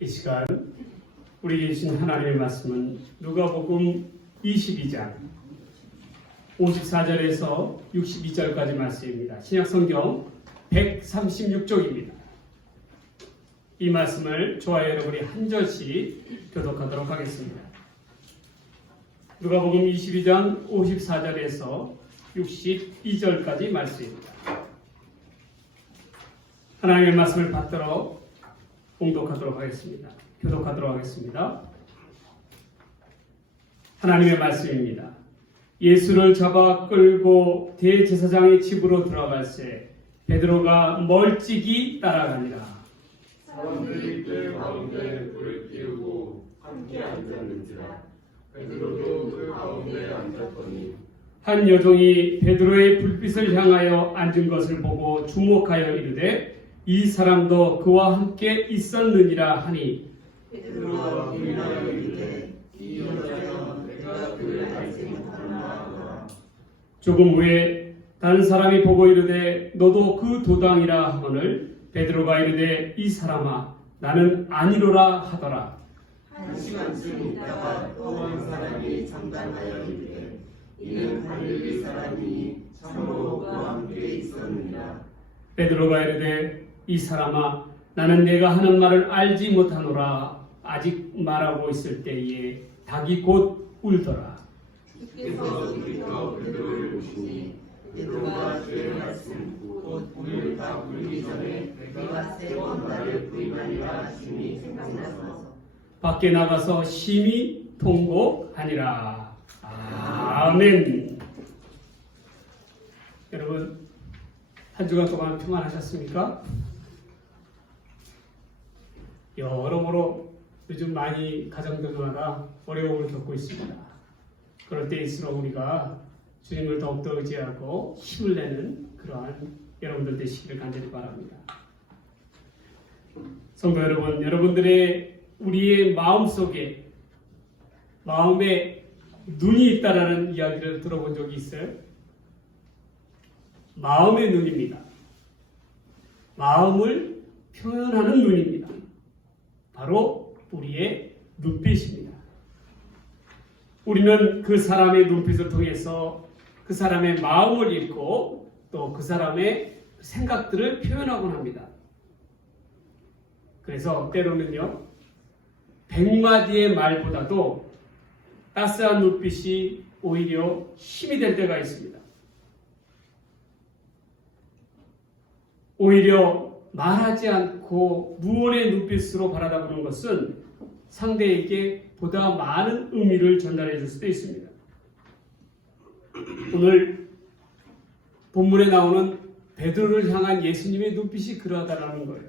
이 시간 우리에게 주신 하나님의 말씀은 누가복음 22장 54절에서 62절까지 말씀입니다. 신약성경 136쪽입니다. 이 말씀을 저와 여러분이 한 절씩 교독하도록 하겠습니다. 누가복음 22장 54절에서 62절까지 말씀입니다. 하나님의 말씀을 받들어 봉독하도록 하겠습니다. 교독하도록 하겠습니다. 하나님의 말씀입니다. 예수를 잡아 끌고 대제사장의 집으로 들어갈새 베드로가 멀찍이 따라가니라. 사람들이 뜰 가운데 불을 피우고 함께 앉았는지라. 베드로도 그 가운데 앉았더니 한 여종이 베드로의 불빛을 향하여 앉은 것을 보고 주목하여 이르되 이 사람도 그와 함께 있었느니라 하니 베드로가 부인하여 이르되 이 여자여 내가 그를 알지 못하노라 하더라. 조금 후에 다른 사람이 보고 이르되 너도 그 도당이라 하거늘 베드로가 이르되 이 사람아 나는 아니로라 하더라. 한 시간쯤 있다가 또 한 사람이 장담하여 이르되 이는 갈릴리 사람이니 참으로 그와 함께 있었느니라. 베드로가 이르되 이 사람아 나는 내가 하는 말을 알지 못하노라. 아직 말하고 있을 때에 닭이 곧 울더라. 주께서 돌이켜 베드로를 보시니 베드로가 주의 말씀 곧 불을 다 불기 전에 내가 세 번 나를 부인하리라 하시니 생각나서 밖에 나가서 심히 통곡하니라. 아멘. 여러분 한 주간 동안 평안하셨습니까? 여러모로 요즘 많이 가정들마다 어려움을 겪고 있습니다. 그럴 때일수록 우리가 주님을 더욱더 의지하고 힘을 내는 그러한 여러분들 되시기를 간절히 바랍니다. 성도 여러분, 여러분들의 우리의 마음속에 마음에 눈이 있다라는 이야기를 들어본 적이 있어요? 마음의 눈입니다. 마음을 표현하는 눈입니다. 바로 우리의 눈빛입니다. 우리는 그 사람의 눈빛을 통해서 그 사람의 마음을 읽고 또 그 사람의 생각들을 표현하곤 합니다. 그래서 때로는요 100마디의 말보다도 따스한 눈빛이 오히려 힘이 될 때가 있습니다. 오히려 말하지 않고 무언의 눈빛으로 바라다보는 것은 상대에게 보다 많은 의미를 전달해 줄 수도 있습니다. 오늘 본문에 나오는 베드로를 향한 예수님의 눈빛이 그러하다라는 거예요.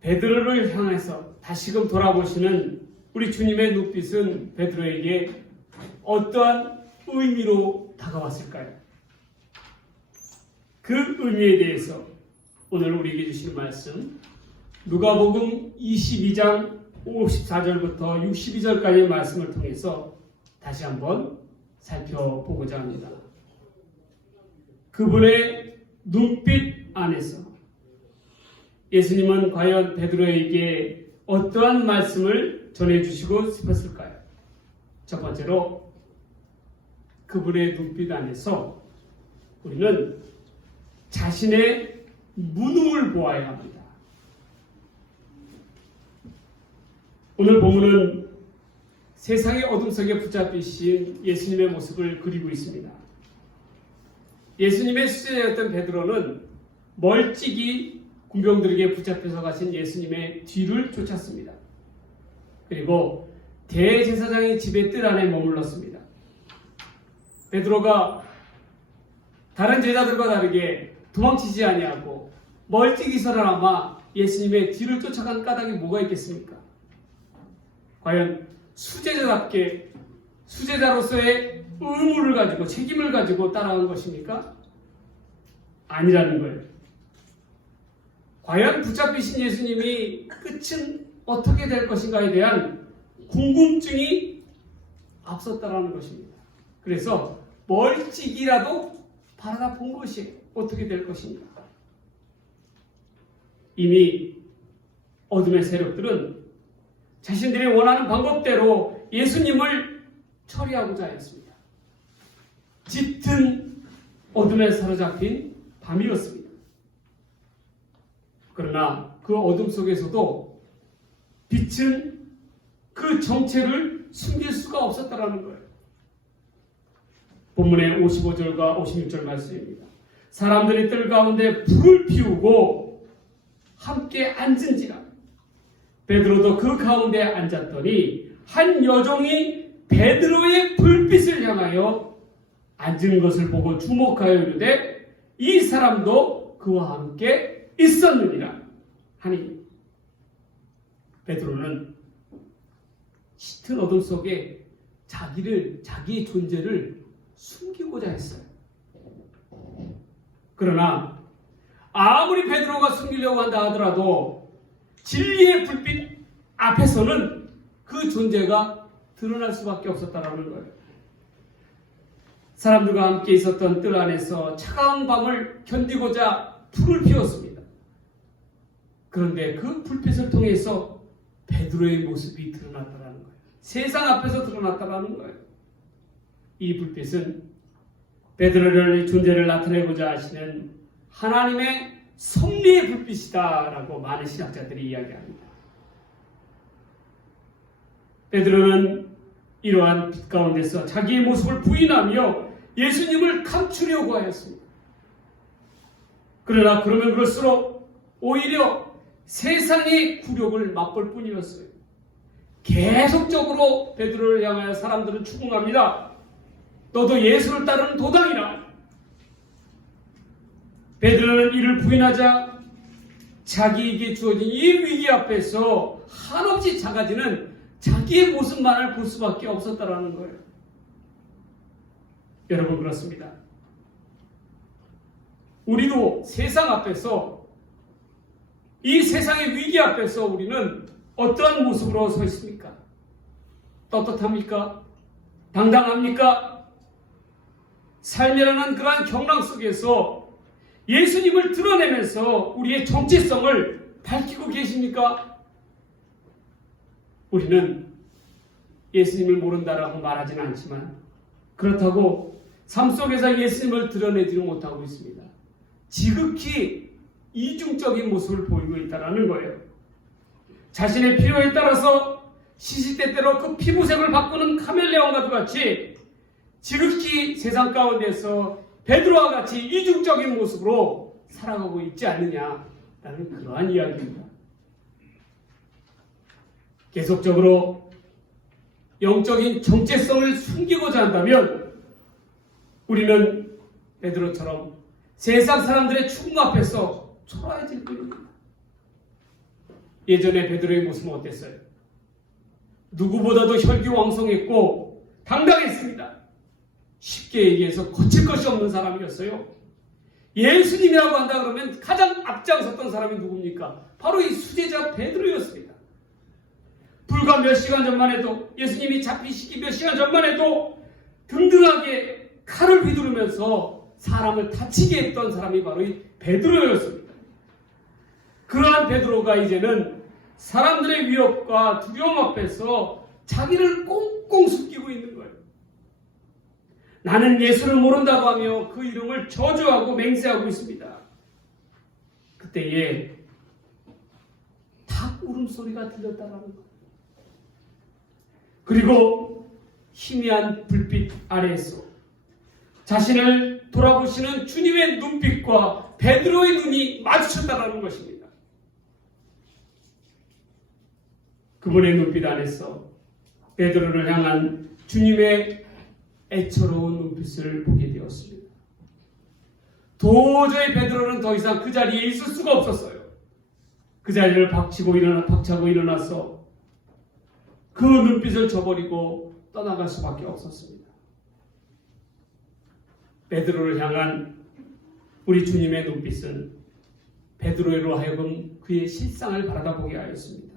베드로를 향해서 다시금 돌아보시는 우리 주님의 눈빛은 베드로에게 어떠한 의미로 다가왔을까요? 그 의미에 대해서 오늘 우리에게 주신 말씀 누가복음 22장 54절부터 62절까지의 말씀을 통해서 다시 한번 살펴보고자 합니다. 그분의 눈빛 안에서 예수님은 과연 베드로에게 어떠한 말씀을 전해주시고 싶었을까요? 첫 번째로 그분의 눈빛 안에서 우리는 자신의 무능을 보아야 합니다. 오늘 본문은 세상의 어둠 속에 붙잡히신 예수님의 모습을 그리고 있습니다. 예수님의 수제자였던 베드로는 멀찍이 군병들에게 붙잡혀서 가신 예수님의 뒤를 쫓았습니다. 그리고 대제사장의 집의 뜰 안에 머물렀습니다. 베드로가 다른 제자들과 다르게 도망치지 아니하고 멀찍이 살아남아 예수님의 뒤를 쫓아간 까닭이 뭐가 있겠습니까? 과연 수제자답게 수제자로서의 의무를 가지고 책임을 가지고 따라온 것입니까? 아니라는 거예요. 과연 붙잡히신 예수님이 끝은 어떻게 될 것인가에 대한 궁금증이 앞섰다라는 것입니다. 그래서 멀찍이라도 바라다 본 것이 어떻게 될 것인가. 이미 어둠의 세력들은 자신들이 원하는 방법대로 예수님을 처리하고자 했습니다. 짙은 어둠에 사로잡힌 밤이었습니다. 그러나 그 어둠 속에서도 빛은 그 정체를 숨길 수가 없었다는 거예요. 본문의 55절과 56절 말씀입니다. 사람들이 뜰 가운데 불을 피우고 함께 앉은지라. 베드로도 그 가운데 앉았더니 한 여종이 베드로의 불빛을 향하여 앉은 것을 보고 주목하여 이르되 이 사람도 그와 함께 있었느니라 하니, 베드로는 짙은 어둠 속에 자기의 존재를 숨기고자 했어요. 그러나 아무리 베드로가 숨기려고 한다 하더라도 진리의 불빛 앞에서는 그 존재가 드러날 수밖에 없었다는 거예요. 사람들과 함께 있었던 뜰 안에서 차가운 밤을 견디고자 불을 피웠습니다. 그런데 그 불빛을 통해서 베드로의 모습이 드러났다는 거예요. 세상 앞에서 드러났다는 거예요. 이 불빛은 베드로의 존재를 나타내고자 하시는 하나님의 섭리의 불빛이다라고 많은 신학자들이 이야기합니다. 베드로는 이러한 빛 가운데서 자기의 모습을 부인하며 예수님을 감추려고 하였습니다. 그러나 그러면 그럴수록 오히려 세상의 굴욕을 맛볼 뿐이었어요. 계속적으로 베드로를 향하여 사람들은 추궁합니다. 너도 예수를 따르는 도당이라. 베드로는 이를 부인하자 자기에게 주어진 이 위기 앞에서 한없이 작아지는 자기의 모습만을 볼 수밖에 없었다라는 거예요. 여러분, 그렇습니다. 우리도 세상 앞에서, 이 세상의 위기 앞에서 우리는 어떠한 모습으로 서 있습니까? 떳떳합니까? 당당합니까? 삶이라는 그러한 경랑 속에서 예수님을 드러내면서 우리의 정체성을 밝히고 계십니까? 우리는 예수님을 모른다라고 말하지는 않지만 그렇다고 삶 속에서 예수님을 드러내지는 못하고 있습니다. 지극히 이중적인 모습을 보이고 있다는 거예요. 자신의 필요에 따라서 시시때때로 그 피부색을 바꾸는 카멜레온과도 같이 지극히 세상 가운데서 베드로와 같이 이중적인 모습으로 살아가고 있지 않느냐라는 그러한 이야기입니다. 계속적으로 영적인 정체성을 숨기고자 한다면 우리는 베드로처럼 세상 사람들의 추궁 앞에서 초라해질 뿐입니다. 예전에 베드로의 모습은 어땠어요? 누구보다도 혈기왕성했고 당당했습니다. 쉽게 얘기해서 거칠 것이 없는 사람이었어요. 예수님이라고 한다 그러면 가장 앞장섰던 사람이 누굽니까? 바로 이 수제자 베드로였습니다. 불과 몇 시간 전만 해도, 예수님이 잡히시기 몇 시간 전만 해도 등등하게 칼을 휘두르면서 사람을 다치게 했던 사람이 바로 이 베드로였습니다. 그러한 베드로가 이제는 사람들의 위협과 두려움 앞에서 자기를 꽁꽁 숨기고 있는 거예요. 나는 예수를 모른다고 하며 그 이름을 저주하고 맹세하고 있습니다. 그때에 닭 울음소리가 들렸다는 거예요. 그리고 희미한 불빛 아래에서 자신을 돌아보시는 주님의 눈빛과 베드로의 눈이 마주쳤다는 것입니다. 그분의 눈빛 안에서 베드로를 향한 주님의 애처로운 눈빛을 보게 되었습니다. 도저히 베드로는 더 이상 그 자리에 있을 수가 없었어요. 그 자리를 박차고 일어나서 그 눈빛을 저버리고 떠나갈 수밖에 없었습니다. 베드로를 향한 우리 주님의 눈빛은 베드로로 하여금 그의 실상을 바라보게 하였습니다.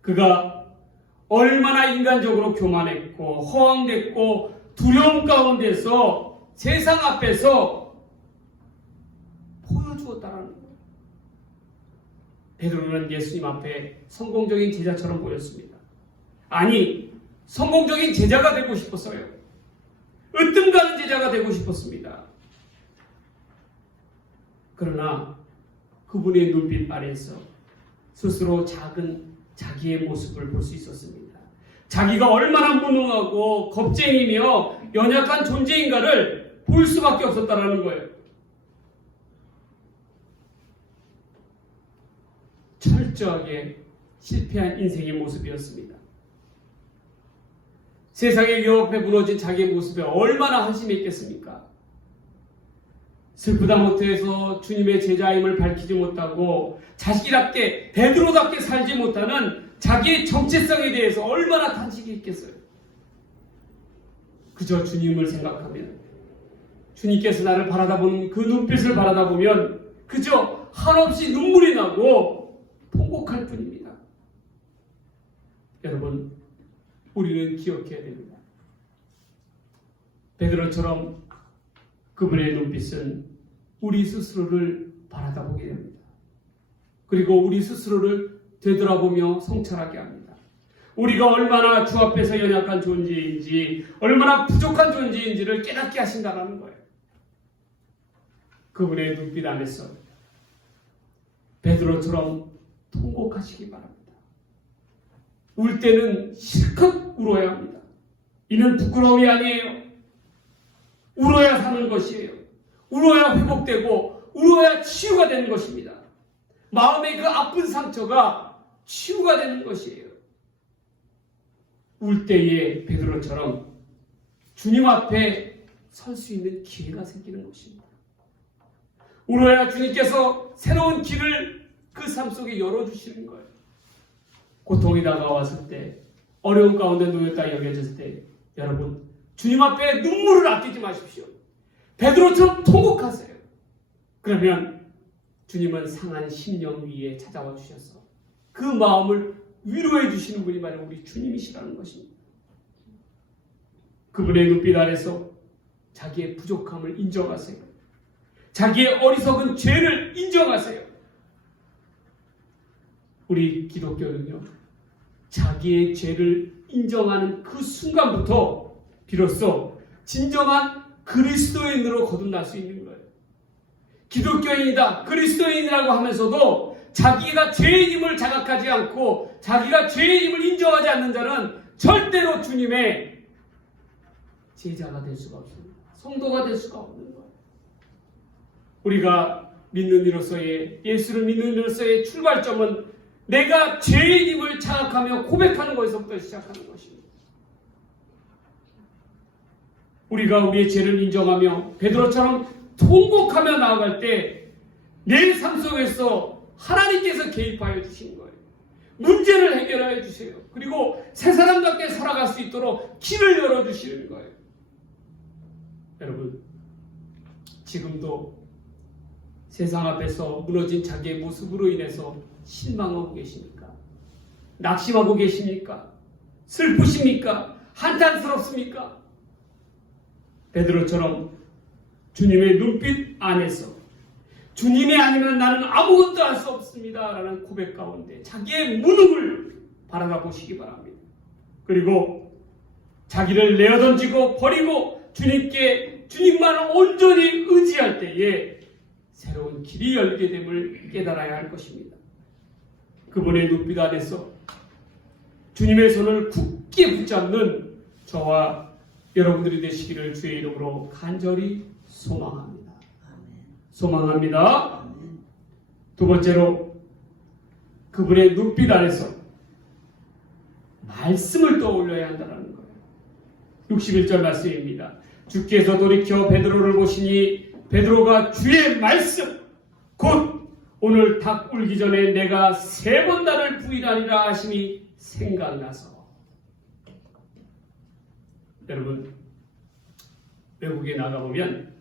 그가 얼마나 인간적으로 교만했고 허황됐고 두려움 가운데서 세상 앞에서 보여주었다는 거예요. 베드로는 예수님 앞에 성공적인 제자처럼 보였습니다. 아니, 성공적인 제자가 되고 싶었어요. 으뜸 가는 제자가 되고 싶었습니다. 그러나 그분의 눈빛 아래에서 스스로 작은 자기의 모습을 볼 수 있었습니다. 자기가 얼마나 무능하고 겁쟁이며 연약한 존재인가를 볼 수밖에 없었다라는 거예요. 철저하게 실패한 인생의 모습이었습니다. 세상의 위협 앞에 무너진 자기의 모습에 얼마나 한심해 있겠습니까? 슬프다 못해서 주님의 제자임을 밝히지 못하고 자식이답게 베드로답게 살지 못하는 자기의 정체성에 대해서 얼마나 탄식이 있겠어요. 그저 주님을 생각하면, 주님께서 나를 바라다보는 그 눈빛을 바라다보면 그저 한없이 눈물이 나고 통곡할 뿐입니다. 여러분, 우리는 기억해야 됩니다. 베드로처럼 그분의 눈빛은 우리 스스로를 바라다보게 됩니다. 그리고 우리 스스로를 되돌아보며 성찰하게 합니다. 우리가 얼마나 주 앞에서 연약한 존재인지, 얼마나 부족한 존재인지를 깨닫게 하신다는 거예요. 그분의 눈빛 안에서 베드로처럼 통곡하시기 바랍니다. 울 때는 실컷 울어야 합니다. 이는 부끄러움이 아니에요. 울어야 사는 것이에요. 울어야 회복되고 울어야 치유가 되는 것입니다. 마음의 그 아픈 상처가 치유가 되는 것이에요. 울 때에 베드로처럼 주님 앞에 설 수 있는 기회가 생기는 것입니다. 울어야 주님께서 새로운 길을 그 삶 속에 열어주시는 거예요. 고통이 다가왔을 때, 어려운 가운데 놓였다 여겨졌을 때, 여러분, 주님 앞에 눈물을 아끼지 마십시오. 베드로처럼 통곡하세요. 그러면 주님은 상한 심령 위에 찾아와 주셔서 그 마음을 위로해 주시는 분이 바로 우리 주님이시라는 것입니다. 그분의 눈빛 아래서 자기의 부족함을 인정하세요. 자기의 어리석은 죄를 인정하세요. 우리 기독교는요, 자기의 죄를 인정하는 그 순간부터 비로소 진정한 그리스도인으로 거듭날 수 있는 거예요. 기독교인이다, 그리스도인이라고 하면서도 자기가 죄인임을 자각하지 않고 자기가 죄인임을 인정하지 않는 자는 절대로 주님의 제자가 될 수가 없습니다. 성도가 될 수가 없는 거예요. 우리가 믿는 이로서의, 예수를 믿는 이로서의 출발점은 내가 죄인임을 자각하며 고백하는 것에서부터 시작하는 것입니다. 우리가 우리의 죄를 인정하며 베드로처럼 통곡하며 나아갈 때 내 삶 속에서 하나님께서 개입하여 주시는 거예요. 문제를 해결하여 주세요. 그리고 새 사람답게 살아갈 수 있도록 길을 열어주시는 거예요. 여러분, 지금도 세상 앞에서 무너진 자기의 모습으로 인해서 실망하고 계십니까? 낙심하고 계십니까? 슬프십니까? 한탄스럽습니까? 베드로처럼 주님의 눈빛 안에서 주님이 아니면 나는 아무것도 할 수 없습니다 라는 고백 가운데 자기의 무능을 바라보시기 바랍니다. 그리고 자기를 내어던지고 버리고 주님만 온전히 의지할 때에 새로운 길이 열리게 됨을 깨달아야 할 것입니다. 그분의 눈빛 안에서 주님의 손을 굳게 붙잡는 저와 여러분들이 되시기를 주의 이름으로 간절히 소망합니다. 소망합니다. 두 번째로 그분의 눈빛 안에서 말씀을 떠올려야 한다는 거예요. 61절 말씀입니다. 주께서 돌이켜 베드로를 보시니 베드로가 주의 말씀 곧 오늘 닭 울기 전에 내가 3번 나를 부인하리라 하심이 생각나서. 여러분, 외국에 나가보면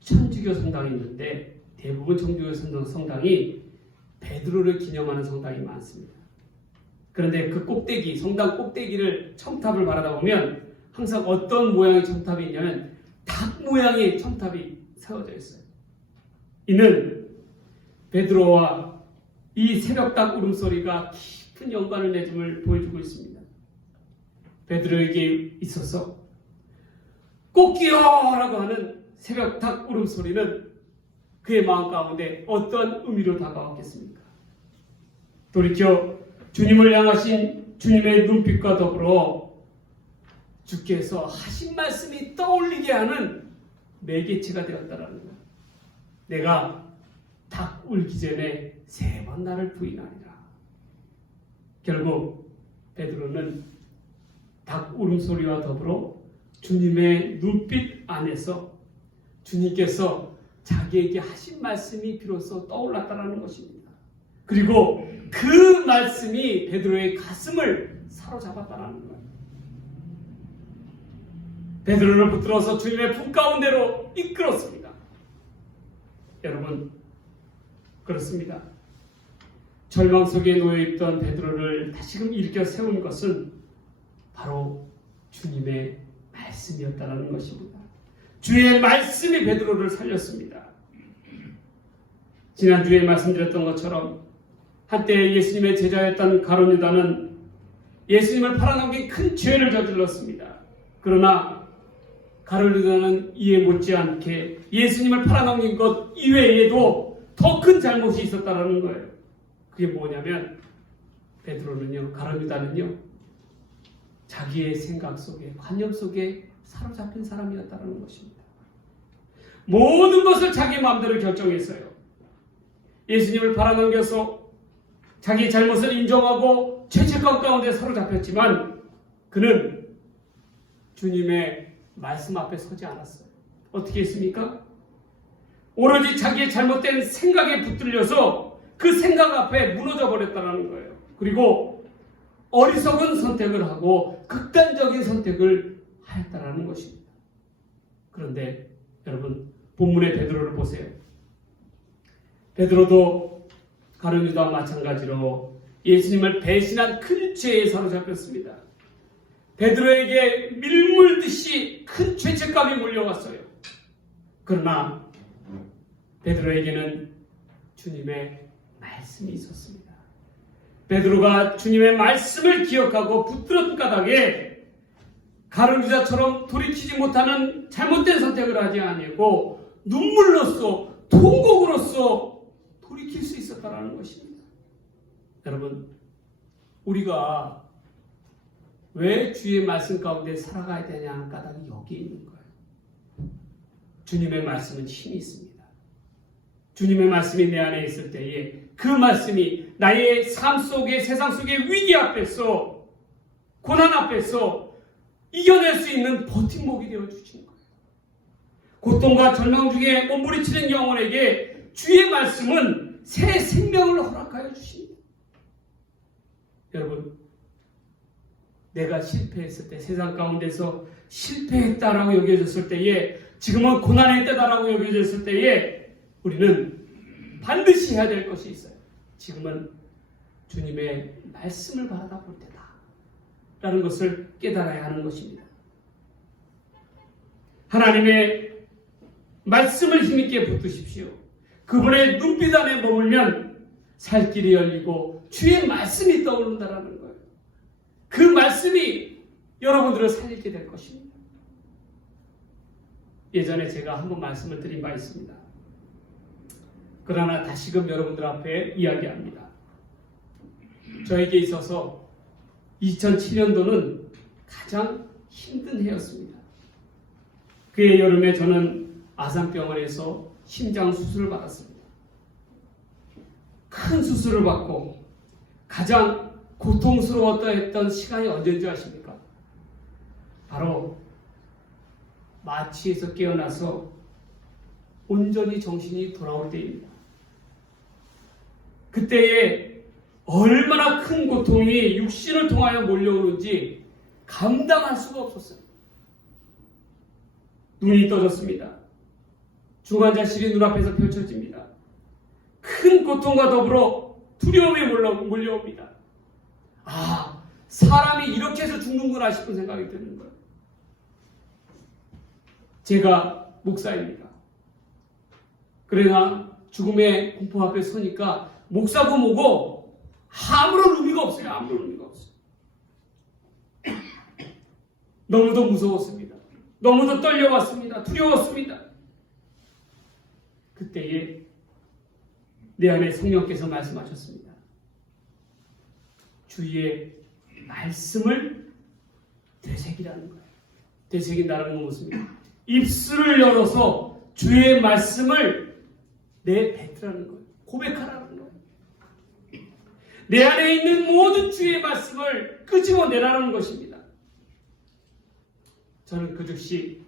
천주교 성당이 있는데 대부분 천주교 성당이 베드로를 기념하는 성당이 많습니다. 그런데 그 꼭대기, 성당 꼭대기를 첨탑을 바라다보면 항상 어떤 모양의 첨탑이 있냐면 닭 모양의 첨탑이 세워져 있어요. 이는 베드로와 이 새벽닭 울음소리가 깊은 연관을 맺음을 보여주고 있습니다. 베드로에게 있어서 꼭기어라고 하는 새벽닭 울음소리는 그의 마음 가운데 어떤 의미로 다가왔겠습니까? 돌이켜 주님을 향하신 주님의 눈빛과 더불어 주께서 하신 말씀이 떠올리게 하는 매개체가 되었다라는 거예요. 내가 닭 울기 전에 3번 나를 부인하리라. 결국 베드로는 닭 울음소리와 더불어 주님의 눈빛 안에서 주님께서 자기에게 하신 말씀이 비로소 떠올랐다는 것입니다. 그리고 그 말씀이 베드로의 가슴을 사로잡았다는 거예요. 베드로를 붙들어서 주님의 품 가운데로 이끌었습니다. 여러분, 그렇습니다. 절망 속에 놓여있던 베드로를 다시금 일으켜 세운 것은 바로 주님의 말씀이었다는 것입니다. 주의 말씀이 베드로를 살렸습니다. 지난주에 말씀드렸던 것처럼 한때 예수님의 제자였던 가룟 유다는 예수님을 팔아넘긴 큰 죄를 저질렀습니다. 그러나 가룟 유다는 이해 못지않게 예수님을 팔아넘긴 것 이외에도 더 큰 잘못이 있었다는 거예요. 그게 뭐냐면 베드로는요, 가룟 유다는요, 자기의 생각 속에, 관념 속에 사로잡힌 사람이었다는 것입니다. 모든 것을 자기 마음대로 결정했어요. 예수님을 팔아넘겨서 자기 잘못을 인정하고 죄책감 가운데 사로잡혔지만 그는 주님의 말씀 앞에 서지 않았어요. 어떻게 했습니까? 오로지 자기의 잘못된 생각에 붙들려서 그 생각 앞에 무너져 버렸다는 거예요. 그리고 어리석은 선택을 하고 극단적인 선택을 하였다는 것입니다. 그런데 여러분, 본문의 베드로를 보세요. 베드로도 가룟 유다와 마찬가지로 예수님을 배신한 큰 죄에 사로잡혔습니다. 베드로에게 밀물듯이 큰 죄책감이 몰려왔어요. 그러나 베드로에게는 주님의 말씀이 있었습니다. 베드로가 주님의 말씀을 기억하고 붙들었던 까닭에 가룟 유다처럼 돌이키지 못하는 잘못된 선택을 하지 아니하고 눈물로써 통곡으로써 돌이킬 수 있었다는 것입니다. 여러분, 우리가 왜 주의 말씀 가운데 살아가야 되냐 하는 까닭이 여기에 있는 거예요. 주님의 말씀은 힘이 있습니다. 주님의 말씀이 내 안에 있을 때에 그 말씀이 나의 삶 속에, 세상 속의 위기 앞에서, 고난 앞에서 이겨낼 수 있는 버팀목이 되어주시는 거예요. 고통과 절망 중에 몸부리치는 영혼에게 주의 말씀은 새 생명을 허락하여 주십니다. 여러분, 내가 실패했을 때, 세상 가운데서 실패했다라고 여겨졌을 때에, 지금은 고난의 때다라고 여겨졌을 때에 우리는 반드시 해야 될 것이 있어요. 지금은 주님의 말씀을 받아볼 때다 라는 것을 깨달아야 하는 것입니다. 하나님의 말씀을 힘있게 붙드십시오. 그분의 눈빛 안에 머물면 살 길이 열리고 주의 말씀이 떠오른다는 거예요. 그 말씀이 여러분들을 살리게 될 것입니다. 예전에 제가 한번 말씀을 드린 바 있습니다. 그러나 다시금 여러분들 앞에 이야기합니다. 저에게 있어서 2007년도는 가장 힘든 해였습니다. 그해 여름에 저는 아산병원에서 심장 수술을 받았습니다. 큰 수술을 받고 가장 고통스러웠다 했던 시간이 언제인지 아십니까? 바로 마취에서 깨어나서 온전히 정신이 돌아올 때입니다. 그때에 얼마나 큰 고통이 육신을 통하여 몰려오는지 감당할 수가 없었어요. 눈이 떠졌습니다. 중환자실이 눈앞에서 펼쳐집니다. 큰 고통과 더불어 두려움이 몰려옵니다. 아, 사람이 이렇게 해서 죽는구나 싶은 생각이 드는 거예요. 제가 목사입니다. 그러나 죽음의 공포 앞에 서니까 목사고 뭐고 아무런 의미가 없어요. 아무런 의미가 없어요. 너무도 무서웠습니다. 너무도 떨려왔습니다. 두려웠습니다. 그때에 내 안에 성령께서 말씀하셨습니다. 주의 말씀을 되새기라는 거예요. 되새긴다는 건 무슨 말이에요? 입술을 열어서 주의 말씀을 내뱉으라는 거예요. 고백하라는 거예요. 내 안에 있는 모든 주의 말씀을 끄집어내라는 것입니다. 저는 그 즉시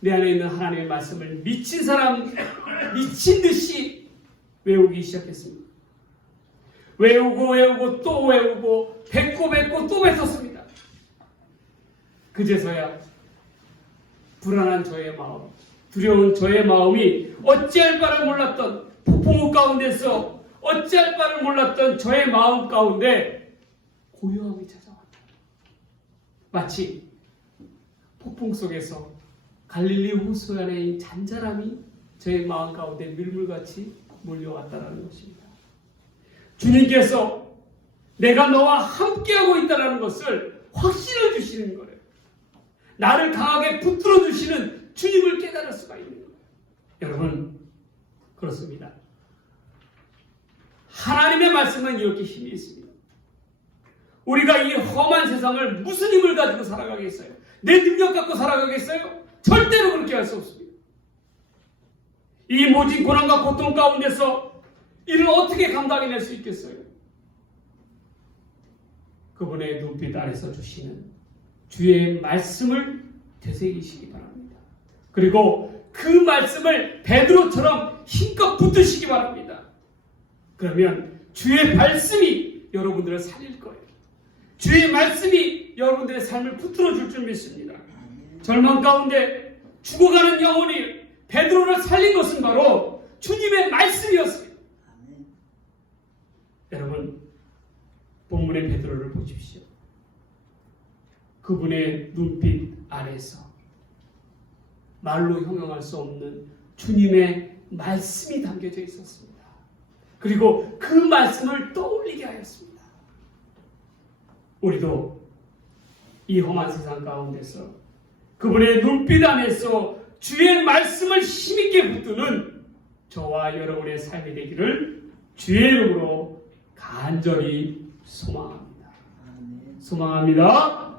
내 안에 있는 하나님의 말씀을 미친 사람, 미친 듯이 외우기 시작했습니다. 외우고 또 외우고 뱉고 또 뱉었습니다. 그제서야 불안한 저의 마음, 두려운 저의 마음이 어찌할 바를 몰랐던 폭풍우 가운데서 어찌할 바를 몰랐던 저의 마음 가운데 고요함이 찾아왔다. 마치 폭풍 속에서 갈릴리 호수 안에 잔잔함이 저의 마음 가운데 밀물같이 몰려왔다는 것입니다. 주님께서 내가 너와 함께하고 있다는 것을 확신을 주시는 거예요. 나를 강하게 붙들어 주시는 주님을 깨달을 수가 있는 거예요. 여러분, 그렇습니다. 하나님의 말씀은 이렇게 힘이 있습니다. 우리가 이 험한 세상을 무슨 힘을 가지고 살아가겠어요? 내 능력 갖고 살아가겠어요? 절대로 그렇게 할 수 없습니다. 이 모진 고난과 고통 가운데서 이를 어떻게 감당해낼 수 있겠어요? 그분의 눈빛 아래서 주시는 주의 말씀을 되새기시기 바랍니다. 그리고 그 말씀을 베드로처럼 힘껏 붙드시기 바랍니다. 그러면 주의 말씀이 여러분들을 살릴 거예요. 주의 말씀이 여러분들의 삶을 붙들어 줄 줄 믿습니다. 절망 가운데 죽어가는 영혼이 베드로를 살린 것은 바로 주님의 말씀이었습니다. 여러분, 본문의 베드로를 보십시오. 그분의 눈빛 아래서 말로 형용할 수 없는 주님의 말씀이 담겨져 있었습니다. 그리고 그 말씀을 떠올리게 하였습니다. 우리도 이 험한 세상 가운데서 그분의 눈빛 안에서 주의 말씀을 힘있게 붙드는 저와 여러분의 삶이 되기를 주의 이름으로 간절히 소망합니다. 소망합니다.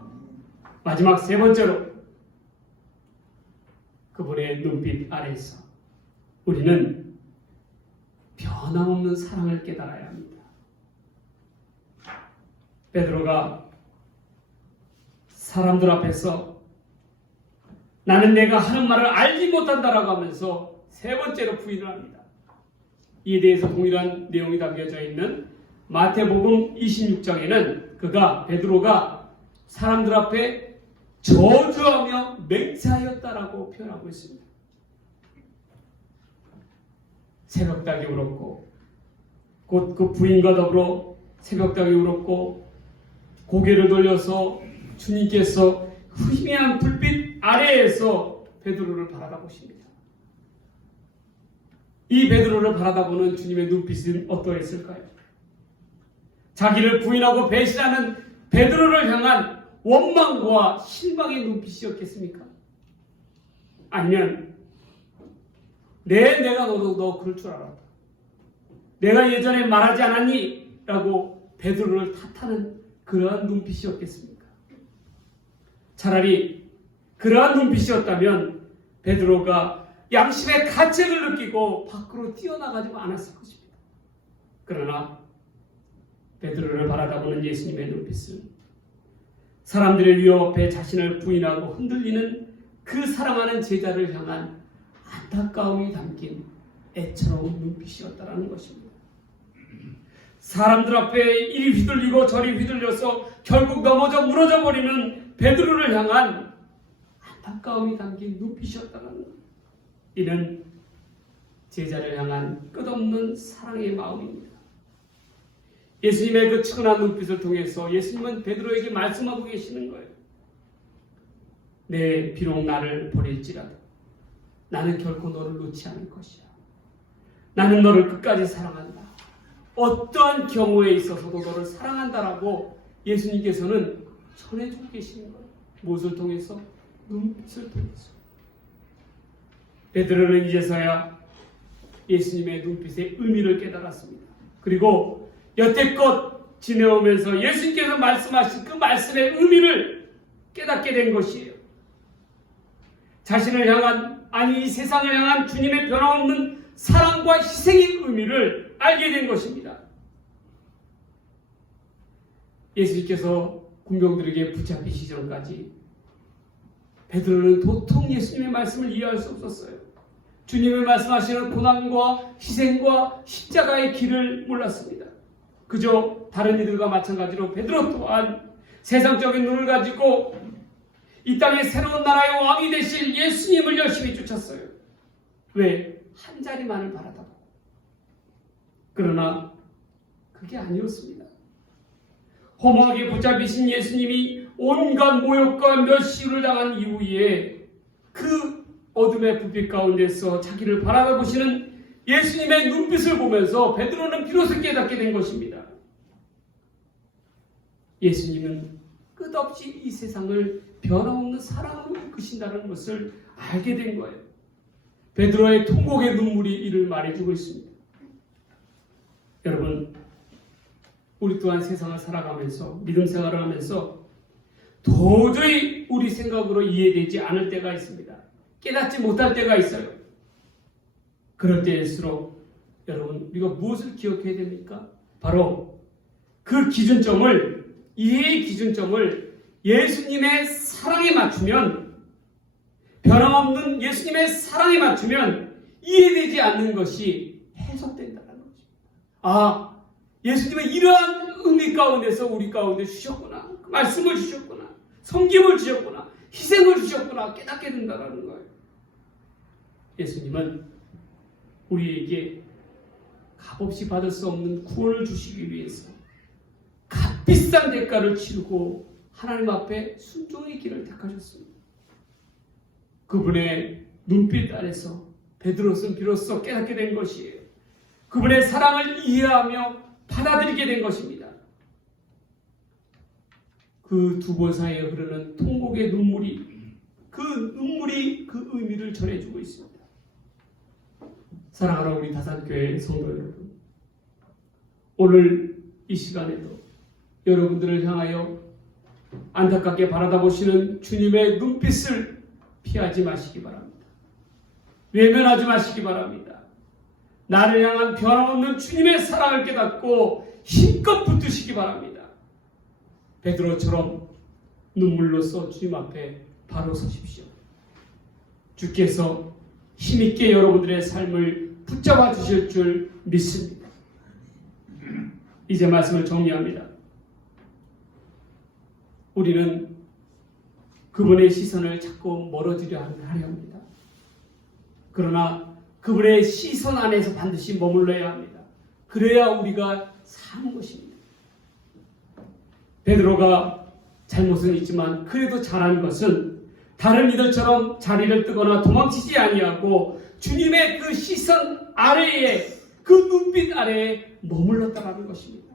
마지막 세 번째로 그분의 눈빛 아래서 우리는 변함없는 사랑을 깨달아야 합니다. 베드로가 사람들 앞에서 나는 내가 하는 말을 알지 못한다라고 하면서 세 번째로 부인을 합니다. 이에 대해서 동일한 내용이 담겨져 있는 마태복음 26장에는 베드로가 사람들 앞에 저주하며 맹세하였다라고 표현하고 있습니다. 새벽닭이 울었고 곧 그 부인과 더불어 새벽닭이 울었고 고개를 돌려서 주님께서 희미한 불빛 아래에서 베드로를 바라다보십니다. 이 베드로를 바라다보는 주님의 눈빛은 어떠했을까요? 자기를 부인하고 배신하는 베드로를 향한 원망과 실망의 눈빛이었겠습니까? 아니면 내가 너 그럴 줄 알았다. 내가 예전에 말하지 않았니? 라고 베드로를 탓하는 그러한 눈빛이었겠습니까? 차라리 그러한 눈빛이었다면 베드로가 양심의 가책을 느끼고 밖으로 뛰어나가지 않았을 것입니다. 그러나 베드로를 바라다보는 예수님의 눈빛은 사람들의 위협에 자신을 부인하고 흔들리는 그 사랑하는 제자를 향한 안타까움이 담긴 애처로운 눈빛이었다는 것입니다. 사람들 앞에 이리 휘둘리고 저리 휘둘려서 결국 넘어져 무너져 버리는 베드로를 향한 안타까움이 담긴 눈빛이었다는 것. 이는 제자를 향한 끝없는 사랑의 마음입니다. 예수님의 그 측은한 눈빛을 통해서 예수님은 베드로에게 말씀하고 계시는 거예요. 비록 나를 버릴지라도 나는 결코 너를 놓지 않을 것이야. 나는 너를 끝까지 사랑한다. 어떠한 경우에 있어서도 너를 사랑한다라고 예수님께서는 전해주고 계시는 거예요. 무엇을 통해서? 눈빛을 통해서. 베드로는 이제서야 예수님의 눈빛의 의미를 깨달았습니다. 그리고 여태껏 지내오면서 예수님께서 말씀하신 그 말씀의 의미를 깨닫게 된 것이에요. 자신을 향한, 아니 이 세상을 향한 주님의 변함없는 사랑과 희생의 의미를 알게 된 것입니다. 예수님께서 군병들에게 붙잡히시기 전까지 베드로는 도통 예수님의 말씀을 이해할 수 없었어요. 주님의 말씀하시는 고난과 희생과 십자가의 길을 몰랐습니다. 그저 다른 이들과 마찬가지로 베드로 또한 세상적인 눈을 가지고 이 땅의 새로운 나라의 왕이 되실 예수님을 열심히 쫓았어요. 왜? 한 자리만을 바라다보고. 그러나 그게 아니었습니다. 허무하게 붙잡히신 예수님이 온갖 모욕과 멸시를 당한 이후에 그 어둠의 불빛 가운데서 자기를 바라보시는 예수님의 눈빛을 보면서 베드로는 비로소 깨닫게 된 것입니다. 예수님은 끝없이 이 세상을 변함없는 사랑으로 이끄신다는 것을 알게 된 거예요. 베드로의 통곡의 눈물이 이를 말해주고 있습니다. 여러분, 우리 또한 세상을 살아가면서 믿음 생활을 하면서 도저히 우리 생각으로 이해되지 않을 때가 있습니다. 깨닫지 못할 때가 있어요. 그럴 때일수록 여러분 우리가 무엇을 기억해야 됩니까? 바로 그 기준점을, 이해의 기준점을 예수님의 사랑에 맞추면, 변함없는 예수님의 사랑에 맞추면 이해되지 않는 것이 해석된다는 것입니다. 아, 예수님은 이러한 의미 가운데서 우리 가운데 주셨구나. 말씀을 주셨구나. 섬김을 주셨구나. 희생을 주셨구나. 깨닫게 된다는 거예요. 예수님은 우리에게 값없이 받을 수 없는 구원을 주시기 위해서 값비싼 대가를 치르고 하나님 앞에 순종의 길을 택하셨습니다. 그분의 눈빛 아래서 베드로는 비로소 깨닫게 된 것이에요. 그분의 사랑을 이해하며 받아들이게 된 것입니다. 그 두 번 사이에 흐르는 통곡의 눈물이, 그 눈물이 그 의미를 전해주고 있습니다. 사랑하는 우리 다산교회 성도 여러분, 오늘 이 시간에도 여러분들을 향하여 안타깝게 바라다보시는 주님의 눈빛을 피하지 마시기 바랍니다. 외면하지 마시기 바랍니다. 나를 향한 변함없는 주님의 사랑을 깨닫고 힘껏 붙드시기 바랍니다. 베드로처럼 눈물로써 주님 앞에 바로 서십시오. 주께서 힘있게 여러분들의 삶을 붙잡아 주실 줄 믿습니다. 이제 말씀을 정리합니다. 우리는 그분의 시선을 자꾸 멀어지려 하려 합니다. 그러나 그분의 시선 안에서 반드시 머물러야 합니다. 그래야 우리가 사는 것입니다. 베드로가 잘못은 있지만 그래도 잘한 것은 다른 이들처럼 자리를 뜨거나 도망치지 아니하고 주님의 그 시선 아래에, 그 눈빛 아래에 머물렀다는 것입니다.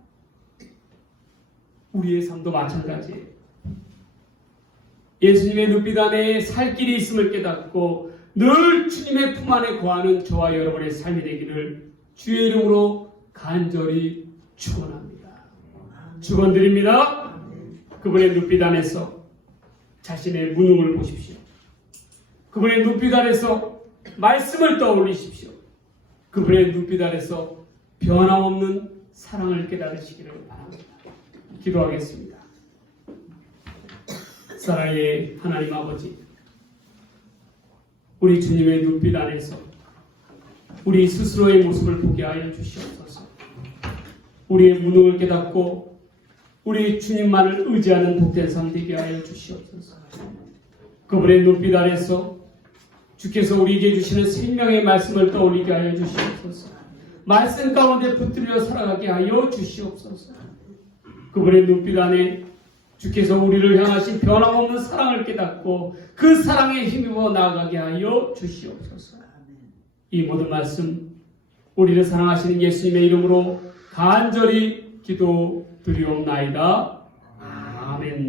우리의 삶도 마찬가지예요. 예수님의 눈빛 안에 살 길이 있음을 깨닫고 늘 주님의 품 안에 거하는 저와 여러분의 삶이 되기를 주의 이름으로 간절히 축원합니다. 축원드립니다. 그분의 눈빛 안에서 자신의 무능을 보십시오. 그분의 눈빛 안에서 말씀을 떠올리십시오. 그분의 눈빛 안에서 변함없는 사랑을 깨달으시기를 바랍니다. 기도하겠습니다. 사랑의 하나님 아버지, 우리 주님의 눈빛 안에서 우리 스스로의 모습을 보게 하여 주시옵소서. 우리의 무능을 깨닫고 우리 주님만을 의지하는 복된 삶 되게 하여 주시옵소서. 그분의 눈빛 안에서 주께서 우리에게 주시는 생명의 말씀을 떠올리게 하여 주시옵소서. 말씀 가운데 붙들려 살아가게 하여 주시옵소서. 그분의 눈빛 안에 주께서 우리를 향하신 변함없는 사랑을 깨닫고 그 사랑에 힘입어 나아가게 하여 주시옵소서. 이 모든 말씀 우리를 사랑하시는 예수님의 이름으로 간절히 기도드리옵나이다. 아멘.